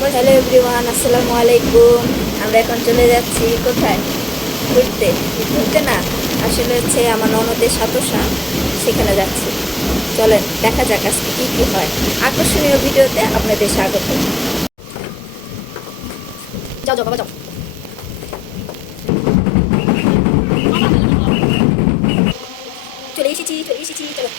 Hello everyone, আসসালামু আলাইকুম। আমরা এখন চলে যাচ্ছি কোথায়? ঘুরতে। ঘুরতে না, আসলে হচ্ছে আমার ননদের সাতসা, সেখানে যাচ্ছি। চলেন দেখা যাক আজকে কী কী হয়। আকর্ষণীয় ভিডিওতে আপনাদের স্বাগত। যাও যাও বাবা যাও। চলে এসেছি চলো।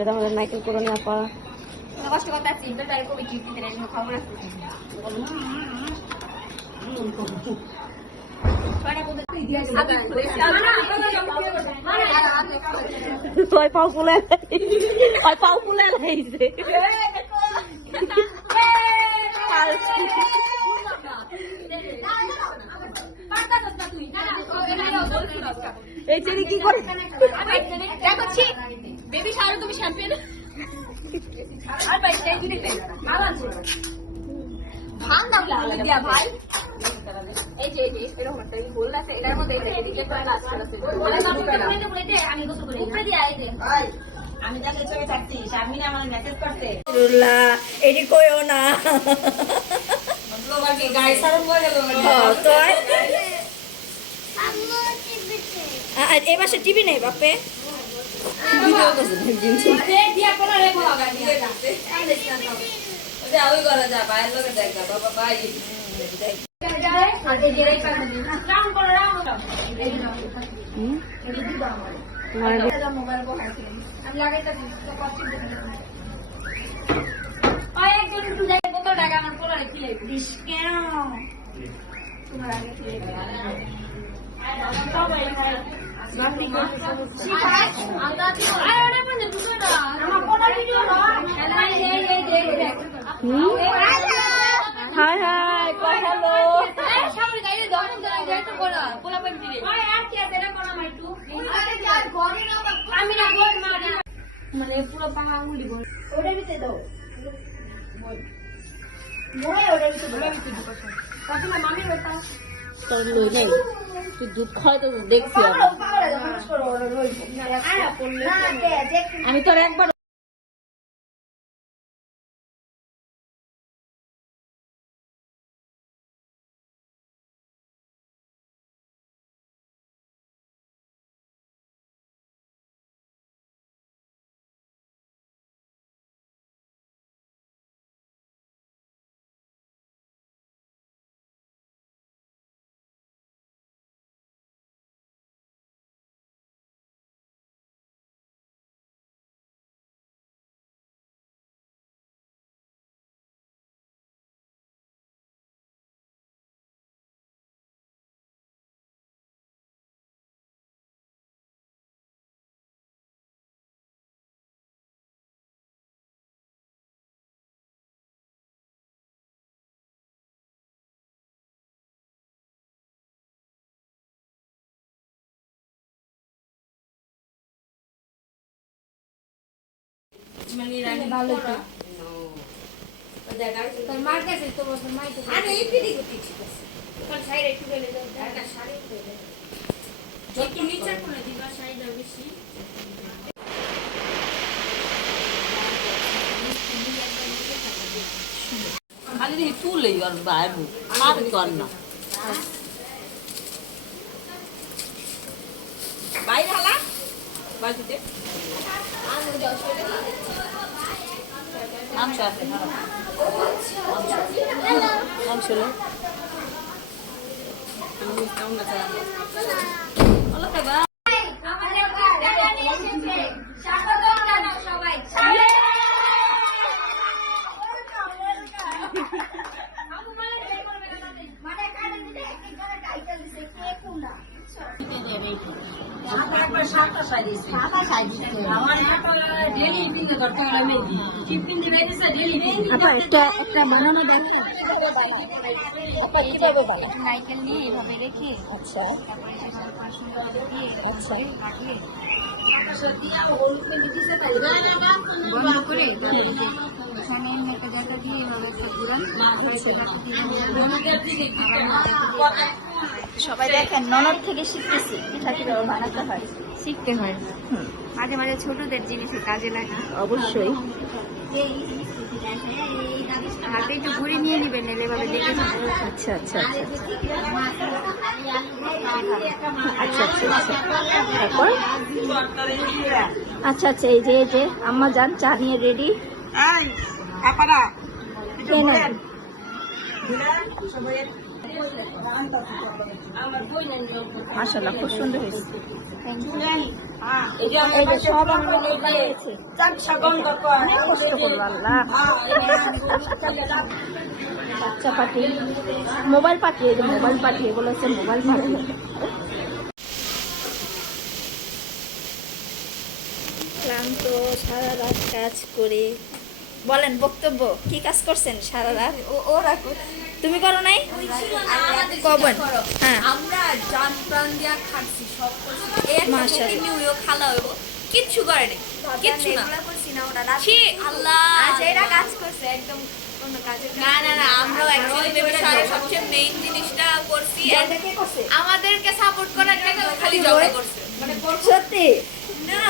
এটা আমাদের নাইকেল করে নিয়ে আপা কষ্ট করতে আসছি, তো তাই কবি কি দিতে নেই খবর আছে। পাও ফুলে লাগছে এই চেরি কি করে বেবি শাওয়ারে তুমি শ্যাম্পেন আর ভাই এই দিতে ভালো আছে ভান দাও দিয়া ভাই এই যে এরকম একটা গোল আছে এর মধ্যে এই দিকে করা আছে বলে আমি গোসল করি উপরে দিয়া এই যে ভাই আমি যাকে চলে থাকছি শামিনা আমাকে মেসেজ করতে রুল্লা এডি কইও না মতলব কি গাইস সারন হয়ে গেল তো আম্মু টিভি আর এই পাশে টিভি নেই বাপে ভিডিও করছে আরে দিয়া পড়া রে বলা গাড়ি দিয়ে যাচ্ছে ওই ওই করা যা বাইরে লগে দেখ বাবা ভাই দেখ আগে দিরাই পারে না রাউন্ড করো রাউন্ড এই দিবা আমার তোমার মোবাইল বহাইছি আমি লাগাইতা তো কষ্ট দিতে ওই একজন একটু যাই বোতল টাকা আমার পোলারে ছিলে দিস কেন তোমার আগে ছিলে হাই হাই হ্যালো মানে পুরো পাঙা আঙুলি ওটা ভিতরে দাও মামি বেটা দুধ খাওয়া তো দেখছি আমি তোর একবার ভালো তোর মার কাছে তো মাই তো আরে এই পিডি গুটি ঠিক আছে কোন সাইড একটু গেলে দাও না সাইড গেলে যত নিচে কোন দিবা সাইড বেশি খালি দি তুলেই আর বাইবু আর কর না বাইরে হালা বালতিতে আমি যাও শুয়ে আচ্ছা আচ্ছা আমি কেমন আছে হলো বাবা আমাদের দাদা নিয়ে এসেছে স্বাগত জানাও সবাই মানে কানে দিতে কি করে টাইটেল দিছে কে কোনটা একবার সাতটা সাইজ আমার ডেলি ইটিং করতে গেলে আমি 15 দিন এসে ডেলি একটা বানানো দেখো কিভাবে বানাবো নাইকেল নিয়ে এভাবে রেখে আচ্ছা আচ্ছা কাটিয়ে আকাশে দিয়া হলুদ নিচে তাই বন্ধ করে এখানে একটা জায়গা দিয়ে এভাবে একটা ঘুরান না হয়েছে বাকি দিয়ে আমাদের দিকে সবাই দেখেন ননদ থেকে শিখতেছি পিঠা কিভাবে বানাতে হয়। শিখতে হয়, মাঝে মাঝে ছোটদের জিনিসে কাজে লাগে। অবশ্যই। হাতে একটু ঘুরে নিয়ে নিবেন, এভাবে দেখে নেবেন। আচ্ছা আচ্ছা আচ্ছা আচ্ছা আচ্ছা আচ্ছা। তারপর আচ্ছা আচ্ছা, এই যে আম্মা যান চা নিয়ে রেডি। মাশাআল্লাহ খুব সুন্দর হয়েছে। এই যে সব আমরা বানিয়েছি। অনেক কষ্ট করবো আল্লাহ। বাচ্চা পাটি, মোবাইল পাটি, এই যে মোবাইল পাটি, এগুলো হচ্ছে মোবাইল পাটি। ক্লান্ত সারা রাত কাজ করে। বলেন বক্তব্য, কি কাজ করছেন সারা রাত? ওরা তুমি করো নাই? কবেন? হ্যাঁ, আমরা জান প্রাণ দিয়া খাচ্ছি, সব করছি। এই একটা মাশাআল্লাহ। মুখে নিউইও খালা হইব, কিচ্ছু করে নাই, কিচ্ছু না। করছি না ওরা রাত। ছি আল্লাহ, আজ এরা কাজ করছে একদম কোন কাজে। না না না, আমরাও অ্যাকচুয়ালি বিষয়ে সবচেয়ে মেইন জিনিসটা করছি। আমাদেরকে সাপোর্ট করার জন্য খালি ঝগড়া করছে, মানে সত্যি? না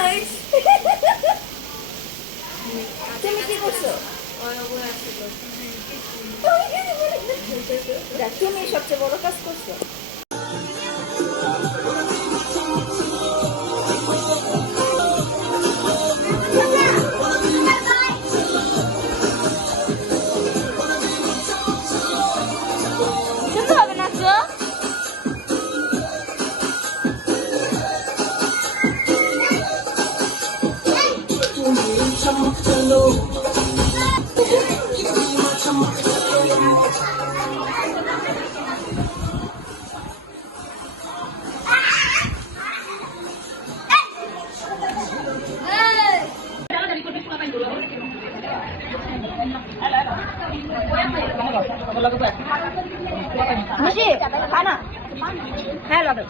তুমি কি করছো? তুমি সবচেয়ে বড় কাজ করছো। সুন্দরভাবে নাচো। খুশি খানা? হ্যাঁ লাগবে।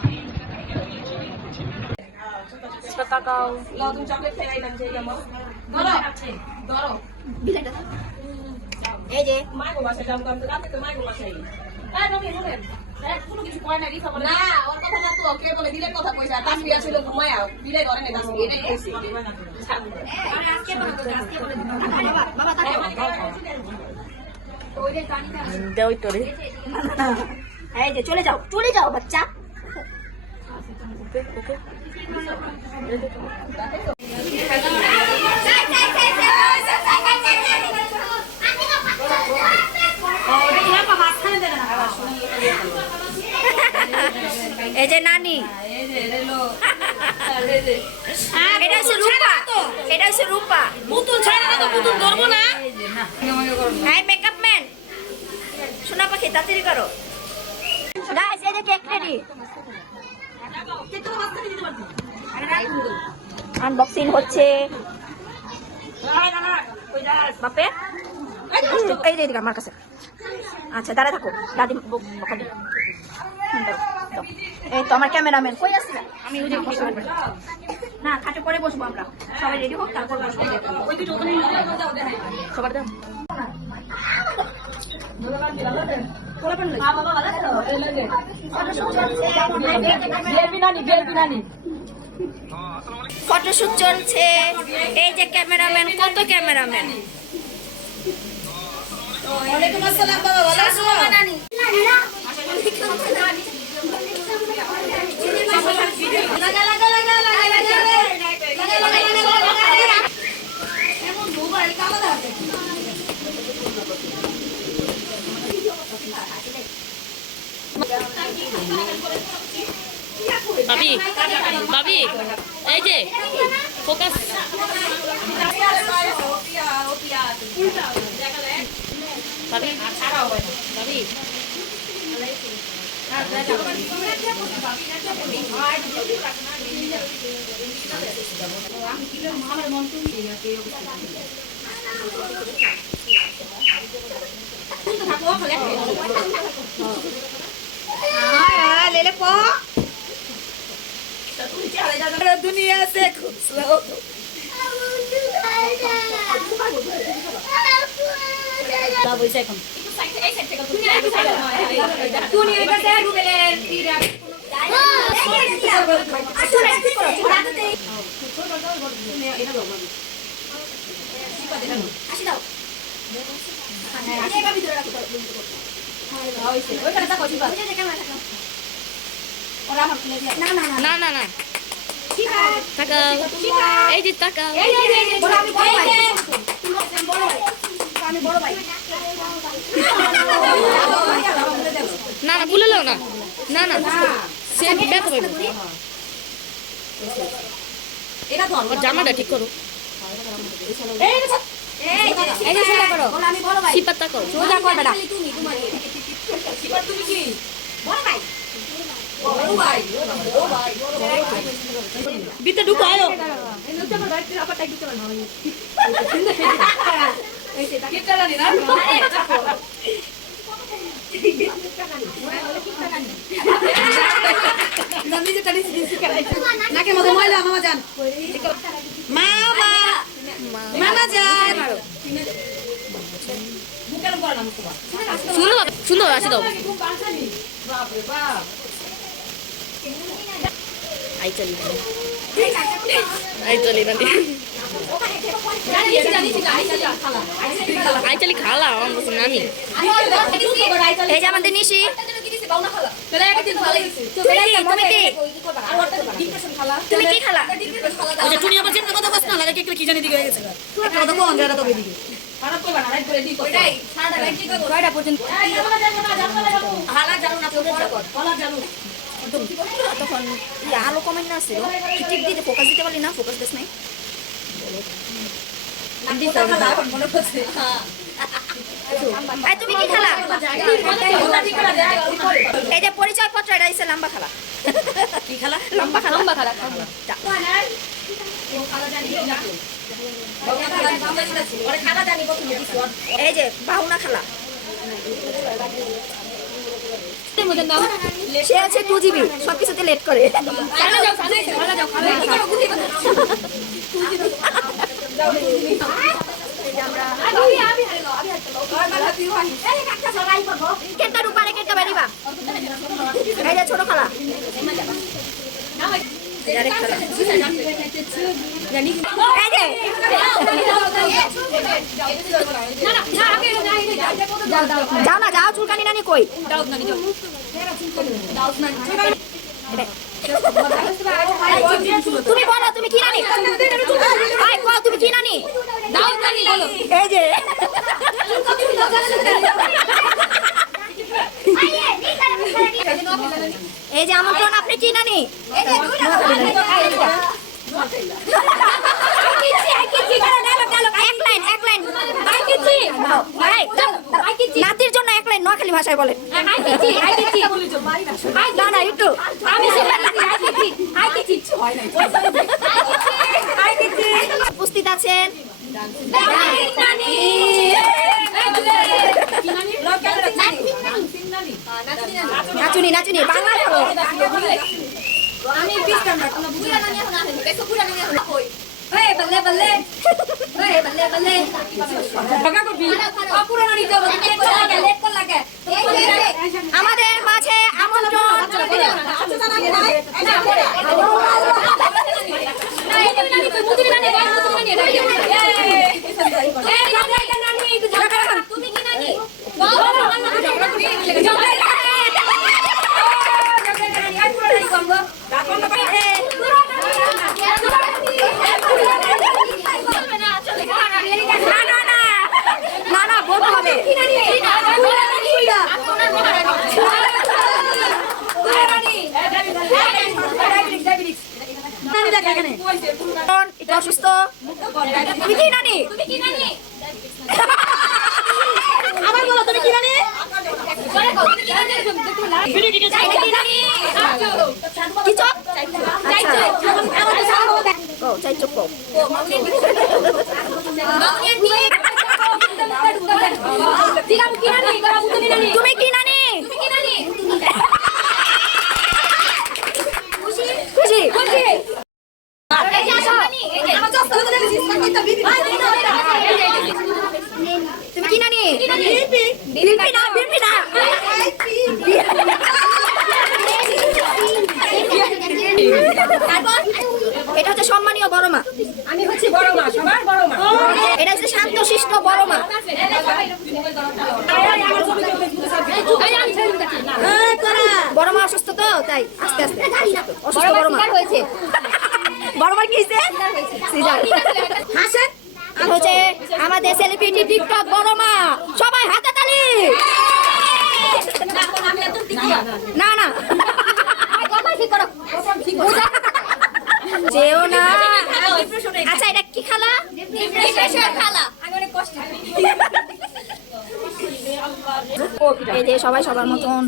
এই যে এই যে চলে যাও বাচ্চা। এই যে নানি, এটা হচ্ছে রূপা, এটা হচ্ছে রূপা। পুতুল ছাড়া তো পুতুল ধরবো না। এই মেকআপ ম্যান, সোনা পাখি তাড়াতাড়ি করো। গাইস এই যে কেক রেডি, আনবক্সিং হচ্ছে। বাপে এই যে আমার কাছে। আচ্ছা দাঁড়া থাকো, দাদি বকাদি। এই তো আমার ক্যামেরাম্যান কই আছে? আমি ওই যে না খাটে পরে বসবো আমরা, সবাই রেডি হোক তারপর বসবো। সবার দাও ফটোশুট চলছে। এই যে ক্যামেরাম্যান, কত ক্যামেরাম্যান। ওয়ালাইকুম আসসালাম বাবা, ভালো আছো? নানি ভাবি ভাবি এই যে ফোকাস ভাবি ভাবি ले ले पो दुनिया से खुश रहो। তা বইছে এখন তুমি এটা দেখ গুগলের ইরা আসি দাও এইভাবে ধরে রাখো ওইখানে দেখো চিপা ওরা আমার খুলে দিয়ে না না না না না তাকাও এই যে তাকাও এই বড় আমি বড় ভাই আমি বড় ভাই না না ভুলে নাও না না না সে ব্যথা পাইবে এটা ধর ওর জামাটা ঠিক করো এই যে সোজা করো আমি বড় ভাই সিপাত তাকাও সোজা করবে না তুমি তোমার সিপার তুমি কি বড় ভাই বড় ভাই ভিতরে ঢুকো আলো এই নতুন রাইট আবার টাইপ দিতে পারো এই যে টাকা চালানি না নন্দি যে টানি সিসি করাই নাকে মধ্যে ময়লা মামা জান মামা মামা জান মুকের উপর নাম তোমার সুন্দর সুন্দর আসি দাও বাপ রে বাপ আই চলি আই চলি না আই চলি খালা আমি এই যে আমাদের নিশি তুমি কি খালা তুমি আবার যেটা কথা বলছ না লাগে কি জানি দিকে হয়ে গেছে একটা কথা কোন জায়গা তো দিকে খারাপ কইবা না রাইট করে দি ওইটাই সারাটা রাইট কি করব কয়টা পর্যন্ত হালা জানো না পড়ে যাও হালা জানো তখন আলো কমেন্ট না ছিল ঠিক দিতে ফোকাস দিতে পারলি না ফোকাস দিস নাই মনে পড়ছে এই তুমি কি খালা এই যে পরিচয় পত্র এটা দিছে লম্বা খালা কি খেলা লম্বা খালা লম্বা খালা এই যে বাহুনা খালা সে আছে 2GB সবকিছুতে লেট করে কেনটা রূপারে কেনটা বাড়িবা এই যে ছোট খালা এই যে যাও না যাও চুলকানি নানি কই তুমি বলো তুমি কি নানি ভাই কও তুমি কি নানি এই যে এই যে আমন্ত্রণ আপনি কি নানি নাতির জন্য এক লাইন নোয়াখালী ভাষায় বলেন না না একটু উপস্থিত আছেন নাচুনি নাচুনি বাংলা আমি পিস্তাম না কোনো বুড়া নানি এখন আসেনি বেশি বুড়া নানি এখন কই বল্লে বল্লে বল্লে বল্লে ভাগা করবি পুরা নানি যাও লেট কর লাগে আমাদের মাঝে আমন্ত্রণ তুমি কি নানি না না বলতে হবে অসুস্থ তুমি কি নানি আবার বলো তুমি কি নানি কি চোখ ও চাই চোখ তুমি কি নানি খুশি তুমি কি নানি বিপি না তারপর এটা হচ্ছে সম্মানীয় বড় মা। আমি হচ্ছে বড় মা, সবার বড় মা। এটা হচ্ছে শান্তশিষ্ট বড় মা। বড় মা অসুস্থ তো তাই আস্তে আস্তে অসুস্থ বড় মা হয়েছে। বড় মা কি হয়েছে? সিজার। হাসেন। এটা হচ্ছে আমাদের সেলিব্রিটি টিকটক বড় মা। সবাই হাতে তালি। না না যেও না। আচ্ছা এটা কি খালা? খালা। এই যে সবাই সবার মতন।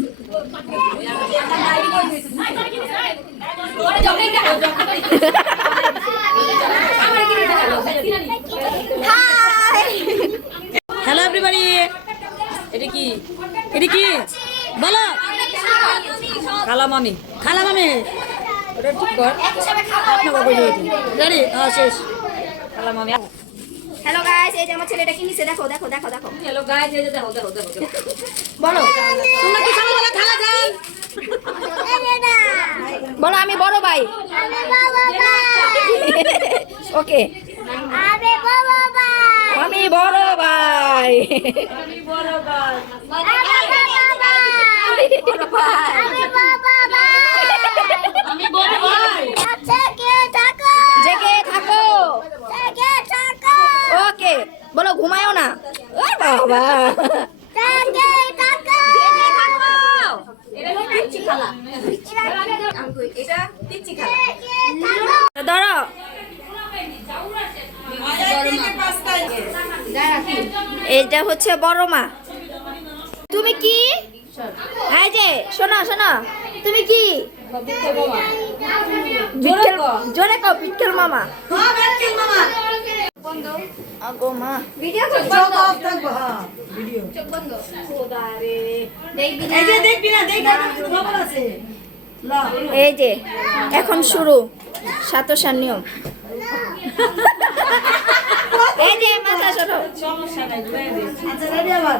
Hello everybody. এটা কি? এটা কি বলো? খালা মামি। খালা মামি ওটা ঠিক কর। আপনার বাবা জানি শেষ। খালা মামি। হ্যালো গাইস, এই যে আমার ছেলেটা কি নিছে দেখো দেখো দেখো দেখো। হ্যালো গাইস, এই যে দেখো দেখো দেখো। বলো তোমরা কি খালা বলা? খালা যান। বলো আমি বড় ভাই। ওকে আমি বড় ভাই। জেগে থাকো। ওকে বলো ঘুমায়ও না। ও বাবা ধরো। এইটা হচ্ছে বড় মা। তুমি কি? এই যে শোনো শোনো, তুমি কি? জোরে কও বিটকেল মামা। আগো মা ভিডিও করব। চোখ অফ থাকবো। হ্যাঁ ভিডিও চোখ বন্ধ। খোদারে দেখবি না। এই যে দেখবি না, দেখা খবর আছে। এই যে এখন শুরু সাতসার নিয়ম। এই যে মাথা সরো। সমস্যা নাই। আচ্ছা রেডি আবার।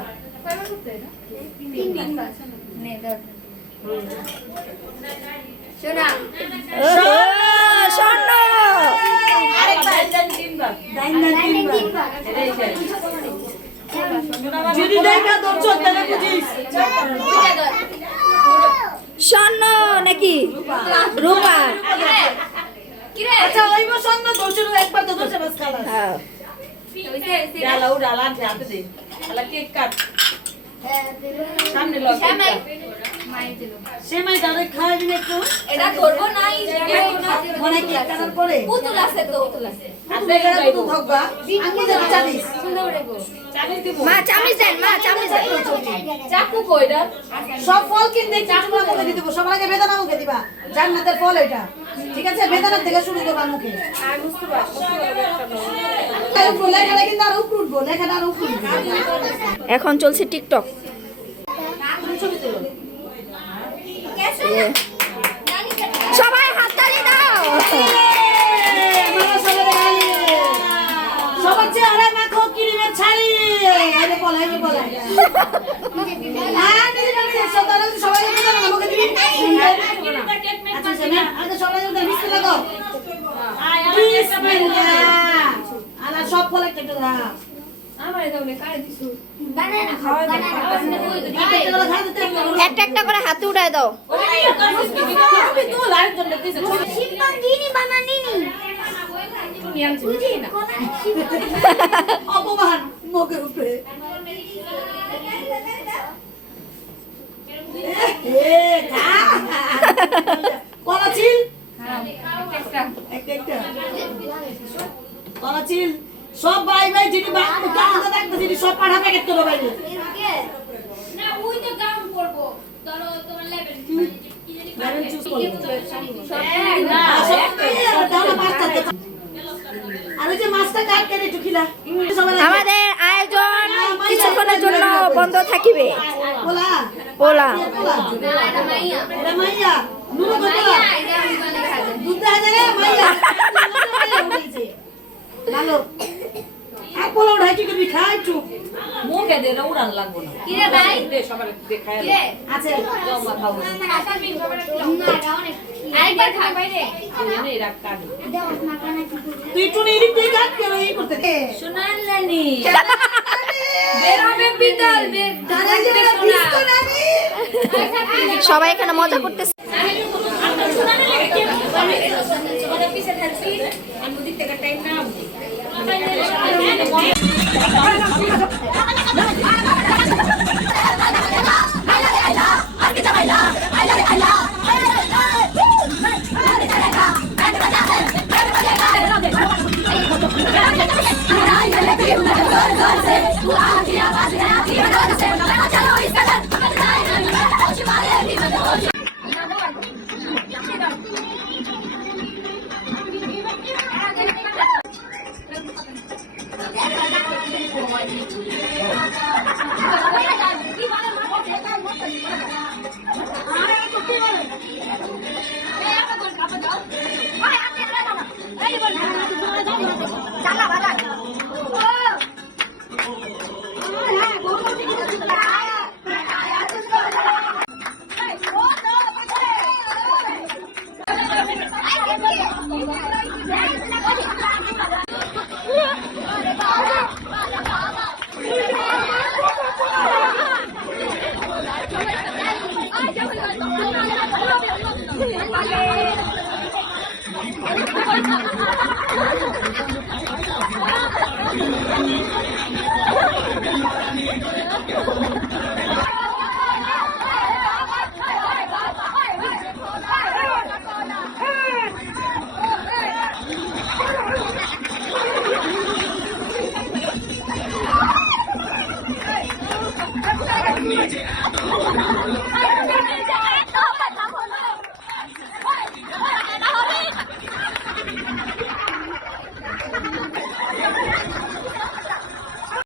শোনা শোনো আরেকবার তিনবার যদি দেখা দর্শক তাহলে বুঝিস স্বর্ণ নাকি রূপা। আচ্ছা ওই স্বর্ণ দর্শক একবার তো দর্শক বাস খালা। হ্যাঁ ডালা ও ডালা হাতে দে। শালা কেক কাট সামনে লগ সেমাই দাদা খাওয়া দিন একটু। এটা করব নাই মনে কি কাটার পরে পুতুল আছে তো পুতুল আছে আপনি গেলে পুতুল থাকবা আমি দেব 40 সুন্দর দেব 40 দিব মা 40 দেন মা 40 দেন চাকু কইরা সব ফল কিনতে চাকু মুখে দিয়ে দেব সবাইকে বেদানা মুখে দিবা জান্নাতের ফল এটা ঠিক আছে বেদানা থেকে শুরু করবা মুখে আর বুঝতে পারছো লেখাটা কিন্তু আর উঠবো লেখাটা আর উঠবো। এখন চলছে টিকটক। সবাই হাততালি দাও। সবার চেহারা মাখো ক্রিমের ছাড়ি। আরে বলাই বলাই সবাই আমাকে দিবি। আচ্ছা আচ্ছা সবাই বিসমিল্লাহ দাও। বিসমিল্লাহ আলা সব ফল একটা একটা দাও। আমারে দাও না কারে দিছু বানানা খাওয়া একটা একটা করে হাতে উঠায় দাও। অপমান মুখের উপরে কলাচিল কলাচিল সব ভাই ভাই যিনি যিনি সব পাঠা প্যাকেট করো ভাই না ওই তো গাউন করব ধরো তোমার লেভেল চুজ করব না আর ওই যে মাছটা কাট কেটে টুকিলা আমাদের আয়োজন কিছুক্ষণের জন্য বন্ধ থাকিবে। পোলা পোলা এটা মাইয়া নুনো পোলা দুধ দেয়া রে মাইয়া ভালো আর পোলা উড়াই কি করবি খাই চুপ মুখে দে উড়ান লাগবো না কি রে ভাই দে সবার দেখায় কি রে আছে জমা খাও না আরেকবার খা বাইরে তুই একটু এদিক দিয়ে কাট কেন এই করতে দে সোনার রানী বের হবে পিতল দাদা যে ডিস্কো নানি সবাই এখানে মজা করতেছে